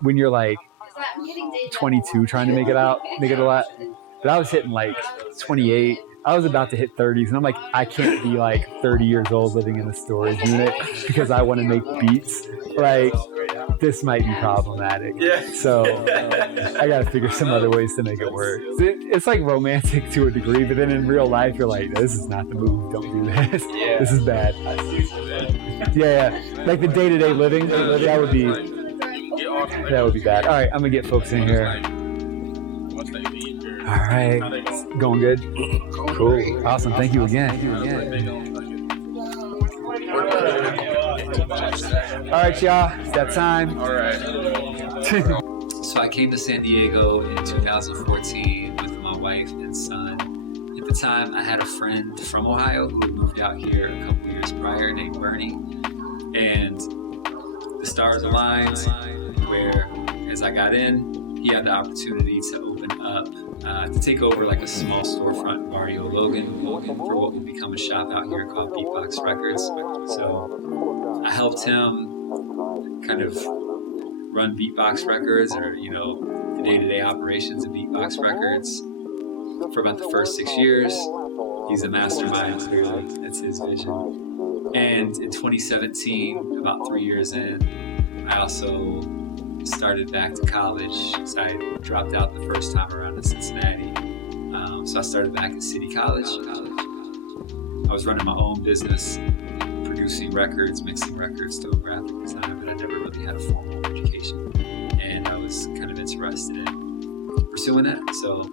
when you're like 22 trying to make it a lot. But I was hitting like 28. I was about to hit 30s, and I'm like, I can't be like 30 years old living in a storage unit because I want to make beats. Like, this might be problematic. So I got to figure some other ways to make it work. It's like romantic to a degree, but then in real life, you're like, this is not the move. Don't do this. This is bad. Yeah. Like the day-to-day living, that would be bad. All right, I'm gonna get folks in here. All right, going good. Cool, awesome. Thank you again. All right, y'all, it's that time. All right. So I came to San Diego in 2014 with my wife and son. At the time, I had a friend from Ohio who had moved out here a couple years prior named Bernie. And the stars aligned where, as I got in, he had the opportunity to open up, to take over like a small storefront in Barrio Logan for what would become a shop out here called Beatbox Records. So I helped him kind of run Beatbox Records, or, you know, the day-to-day operations of Beatbox Records for about the first 6 years. He's a mastermind, clearly. That's his vision. And in 2017, about 3 years in, I also started back to college. So I dropped out the first time around in Cincinnati. So I started back at City College. I was running my own business, producing records, mixing records, doing graphic design, but I never really had a formal education. And I was kind of interested in pursuing that. So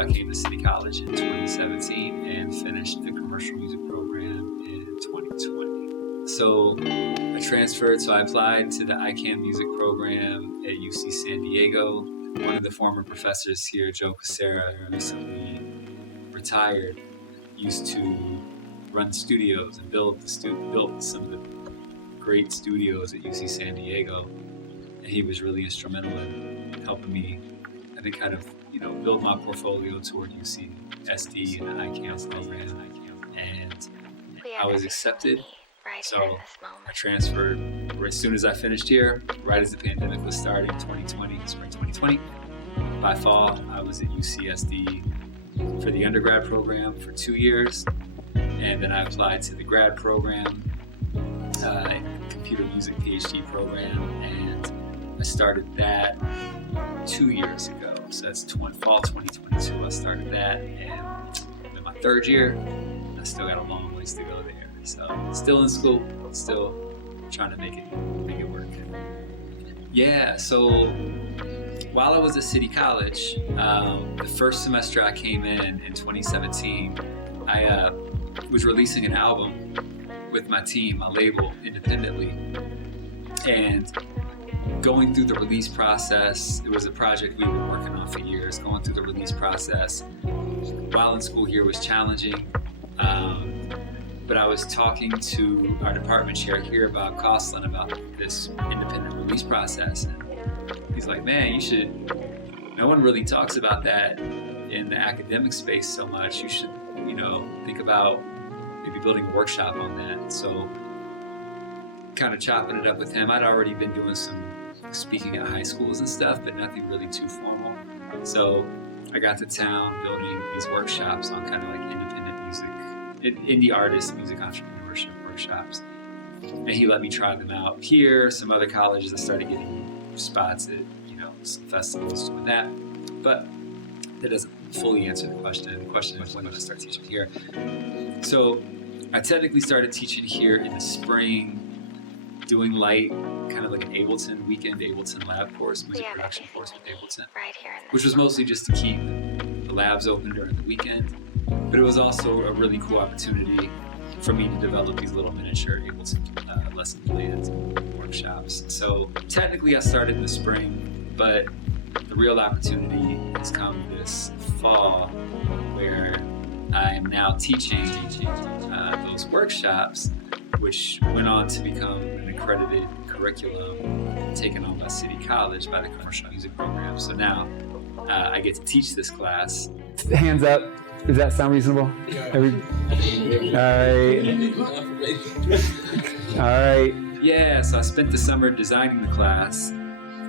I came to City College in 2017 and finished the commercial music program in 2020. So I transferred, so I applied to the ICAM music program at UC San Diego. One of the former professors here, Joe Casera, who recently retired, used to run studios and built some of the great studios at UC San Diego. And he was really instrumental in helping me, I think, kind of, you know, build my portfolio toward UC SD and the ICAM program. And I was accepted. So I transferred as soon as I finished here, right as the pandemic was starting, spring 2020. By fall, I was at UCSD for the undergrad program for 2 years. And then I applied to the grad program, computer music PhD program, and I started that 2 years ago. So that's fall 2022, I started that. And I'm in my third year, I still got a long ways to go there. So still in school, still trying to make it work. Yeah, so while I was at City College, the first semester I came in 2017, I was releasing an album with my team, my label, independently. And going through the release process, it was a project we've been working on for years. Going through the release process while in school here was challenging. But I was talking to our department chair here, Bob Coughlin, about this independent release process. And he's like, man, no one really talks about that in the academic space so much. You should, think about maybe building a workshop on that. So kind of chopping it up with him. I'd already been doing some speaking at high schools and stuff, but nothing really too formal. So I got to town building these workshops on kind of like independent music, indie artists, music entrepreneurship workshops. And he let me try them out here. Some other colleges, I started getting spots at, some festivals doing that. But that doesn't fully answer the question. The question is, when did I start teaching here? So I technically started teaching here in the spring, doing light, kind of like an weekend Ableton lab course, music production course with Ableton, which was mostly just to keep the labs open during the weekend. But it was also a really cool opportunity for me to develop these little miniature Ableton lesson plans and workshops. So technically I started in the spring, but the real opportunity has come this fall, where I am now teaching those workshops, which went on to become an accredited curriculum taken on by City College by the commercial music program. So now I get to teach this class. Hands up. Does that sound reasonable? All right. Yeah, so I spent the summer designing the class.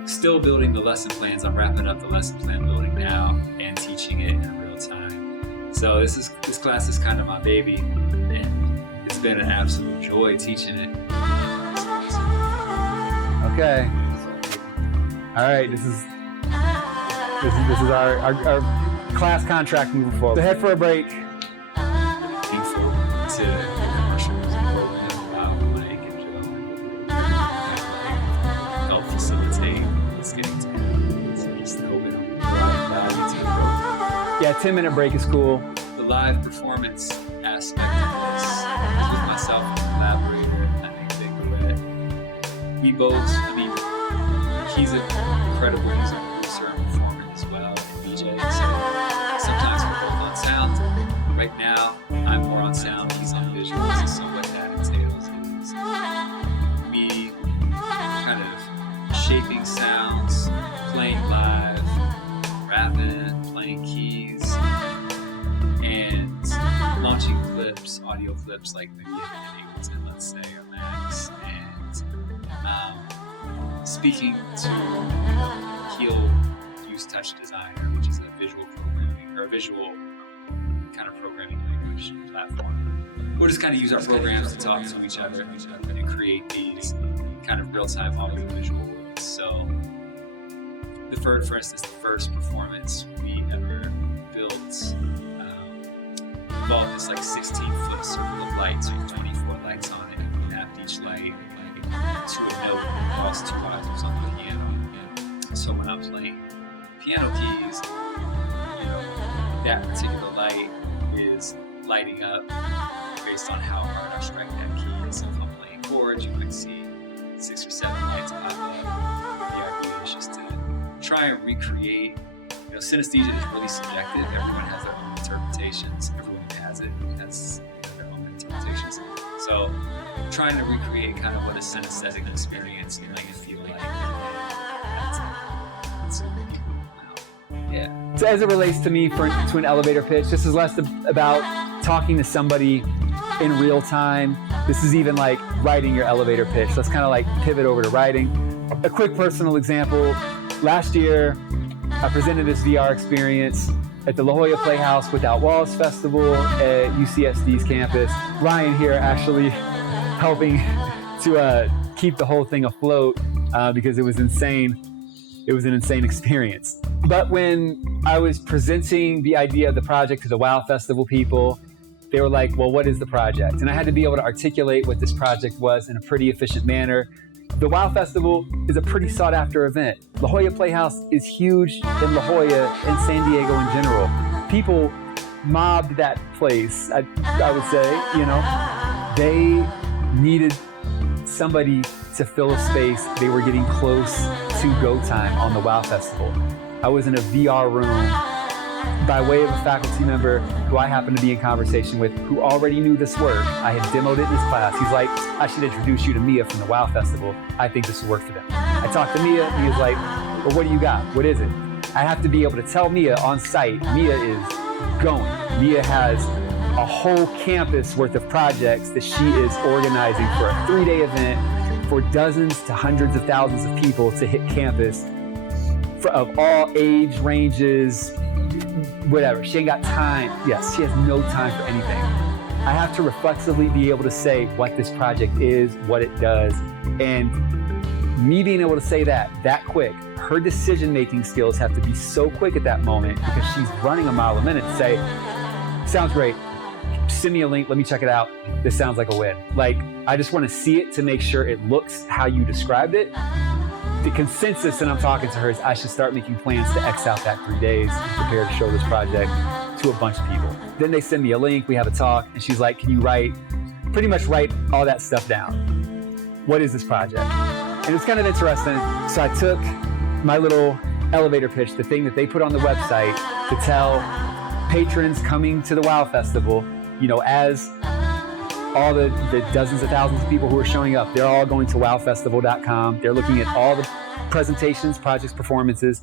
still building the lesson plans. I'm wrapping up the lesson plan building now and teaching it in real time. So this class is kind of my baby, and it's been an absolute joy teaching it. Okay. All right. This is our class contract moving forward. So head for a break. Thankful to commercials and program Mike and Joe help facilitate this getting to happen. So just hoping to provide value to the program. Yeah, 10-minute break is cool. The live performance aspect of this, with myself and a collaborator, I think Big Red, we both, he's an incredible music producer and performer as well, and DJ, so sometimes we're both on sound. Right now, I'm more on sound, he's on visuals, and so what that entails is me kind of shaping sounds, playing live, rapping, playing keys, and launching clips, audio clips like maybe in Ableton, let's say, or Max, and speaking to Heal Use Touch Designer, which is a visual programming or a visual kind of programming language platform. We'll just kind of use our programs to talk to each other and create these kind of real-time audio visual worlds. So, for instance, the first performance we ever built involved this like 16-foot circle of lights with 24 lights on it, and we mapped each light to a note across 2 octaves on the piano. So when I'm playing piano keys, that particular light is lighting up based on how hard I strike that key. So if I'm playing chords, you might see 6 or 7 lights pop up. The idea is just to try and recreate. Synesthesia is really subjective. Everyone has their own interpretations. Everyone has their own interpretations. So trying to recreate kind of what a synesthetic experience might feel like. Yeah. So as it relates to me to an elevator pitch, this is less about talking to somebody in real time. This is even like writing your elevator pitch. Let's kind of like pivot over to writing. A quick personal example. Last year, I presented this VR experience at the La Jolla Playhouse Without Walls Festival at UCSD's campus. Ryan here actually helping to keep the whole thing afloat because it was insane. It was an insane experience. But when I was presenting the idea of the project to the WOW Festival people, they were like, well, what is the project? And I had to be able to articulate what this project was in a pretty efficient manner. The WOW Festival is a pretty sought after event. La Jolla Playhouse is huge in La Jolla and San Diego in general. People mobbed that place, I would say, They needed somebody to fill a space. They were getting close to go time on the WOW Festival. I was in a VR room by way of a faculty member who I happened to be in conversation with, who already knew this work. I had demoed it in his class. He's like, I should introduce you to Mia from the WOW Festival. I think this will work for them. I talked to Mia. He was like, well, what do you got? What is it? I have to be able to tell Mia on site, Mia is going. Mia has a whole campus worth of projects that she is organizing for a 3-day event for dozens to hundreds of thousands of people to hit campus of all age ranges, whatever. She ain't got time. Yes, she has no time for anything. I have to reflexively be able to say what this project is, what it does, and me being able to say that quick, her decision-making skills have to be so quick at that moment because she's running a mile a minute to say, sounds great, send me a link, let me check it out, this sounds like a win. Like, I just want to see it to make sure it looks how you described it. The consensus that I'm talking to her is I should start making plans to X out that 3 days and prepare to show this project to a bunch of people. Then they send me a link, we have a talk, and she's like, can you pretty much write all that stuff down? What is this project? And it's kind of interesting. So I took my little elevator pitch, the thing that they put on the website to tell patrons coming to the WOW Festival, as all the dozens of thousands of people who are showing up, they're all going to wowfestival.com. They're looking at all the presentations, projects, performances.